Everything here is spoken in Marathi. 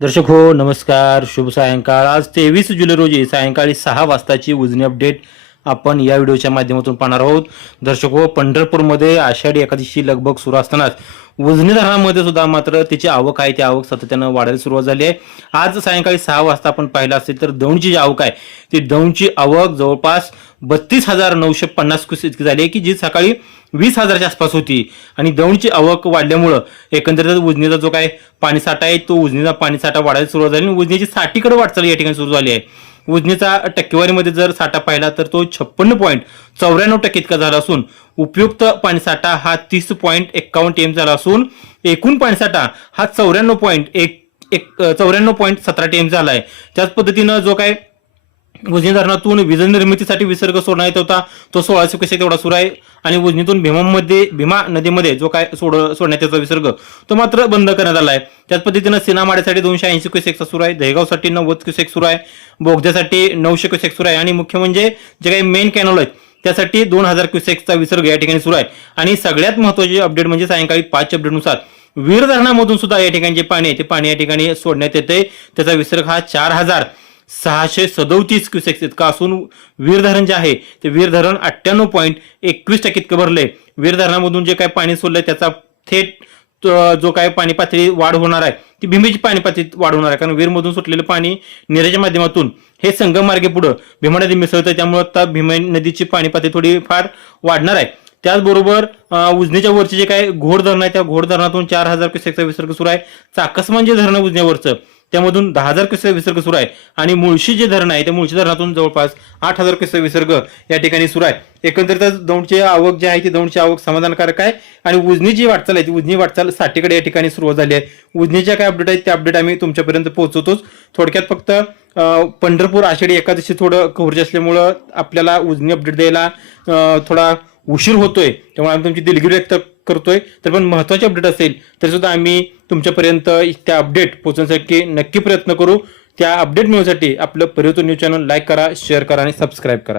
दर्शक हो नमस्कार, शुभ सायंकाळ. आज 23 जुलै रोजी सायंकाळी 6 वाजताची उजनी अपडेट आपण या व्हिडिओच्या माध्यमातून पाहणार आहोत. दर्शक हो, पंढरपूरमध्ये आषाढी एकादशी लगबग सुरू असतानाच उजनी धरणामध्ये सुद्धा मात्र त्याची आवक आहे, ती आवक सातत्यानं वाढायला सुरुवात झाली आहे. आज सायंकाळी 6 वाजता आपण पाहिलं असेल तर दौंडची जी आवक आहे ती दौंडची आवक जवळपास 32,950 क्युसेक इतकी झाली आहे की जी सकाळी 20,000च्या आसपास होती. आणि दौंडची आवक वाढल्यामुळं एकंदरीत उजनीचा जो काय पाणीसाठा आहे तो उजनीचा पाणीसाठा वाढायला सुरुवात झाली आणि उजनीची साठीकडे वाटचाल या ठिकाणी सुरू झाली आहे. उजनीचा टक्केवारीमध्ये जर साठा पाहिला तर तो 56.94% इतका झाला असून उपयुक्त पाणीसाठा हा 30.51 टीएम झाला असून एकूण पाणीसाठा हा 94.17 टीएम झाला आहे. त्याच पद्धतीनं जो काय उजनी धरणातून वीज निर्मितीसाठी विसर्ग सोडण्यात येत होता तो 1600 क्युसेक एवढा सुरू आहे. आणि उजनीतून भीमा नदीमध्ये जो काय सोडण्यात येतो विसर्ग तो मात्र बंद करण्यात आला आहे. त्याच पद्धतीनं सिनामाड्यासाठी 280 क्युसेकचा सुरू आहे, दहेगावसाठी 90 क्युसेक सुरू आहे, बोगद्यासाठी 900 क्युसेक सुरू आहे आणि मुख्य म्हणजे जे काही मेन कॅनॉल आहेत त्यासाठी 2000 क्युसेकचा विसर्ग या ठिकाणी सुरू आहे. आणि सगळ्यात महत्त्वाची अपडेट म्हणजे सायंकाळी 5 अपडेटनुसार वीर धरणामधून सुद्धा या ठिकाणी जे पाणी आहे ते पाणी या ठिकाणी सोडण्यात येते. त्याचा विसर्ग हा 4,637 क्युसेक्स इतका असून वीर धरण जे आहे ते वीर धरण 98.21% इतकं भरलंय. वीर धरणामधून जे काय पाणी सोडलंय त्याचा थेट जो काय पाणी पातळी वाढ होणार आहे ती भीमेची पाणी पातळीत वाढ होणार आहे, कारण वीरमधून सुटलेलं पाणी निरेच्या माध्यमातून हे संगम मार्गे पुढे भीमा नदी मिसळतं, त्यामुळे आता भीमा नदीची पाणी पातळी थोडी फार वाढणार आहे. त्याचबरोबर उजनीच्या वरचे जे काय घोड धरण आहे त्या घोड धरणातून 4,000 क्युसेकचा विसर्ग सुरू आहे. चाकसमान जे धरण उजनीवरचं त्यामधून 10,000 क्युसेक विसर्ग सुरू आहे. आणि मुळशी जे धरण आहे त्या मुळशी धरणातून जवळपास 8,000 क्युसेक विसर्ग या ठिकाणी सुरू आहे. एकंदरीत दौंडची आवक जी आहे ती दौंडची आवक समाधानकारक आहे आणि उजनी जी वाटचाल आहे ती उजनी वाटचाल साठीकडे या ठिकाणी सुरुवात झाली आहे. उजनीच्या काय अपडेट आहेत त्या अपडेट आम्ही तुमच्यापर्यंत पोहोचवतोच. थोडक्यात फक्त पंढरपूर आषाढी एकादशी थोडं कव्हरेज असल्यामुळं आपल्याला उजनी अपडेट द्यायला थोडा उशीर होतोय, त्यामुळे आम्ही तुमची दिलगिरी व्यक्त करतोय. तर पण महत्त्वाचे अपडेट असेल तर सुद्धा आम्ही तुमच्यापर्यंत त्या अपडेट पोहोचवण्यासाठी नक्की प्रयत्न करू. त्या अपडेट मिळवण्यासाठी आपलं परिवर्तन न्यूज चॅनल लाईक करा, शेअर करा आणि सबस्क्राईब करा.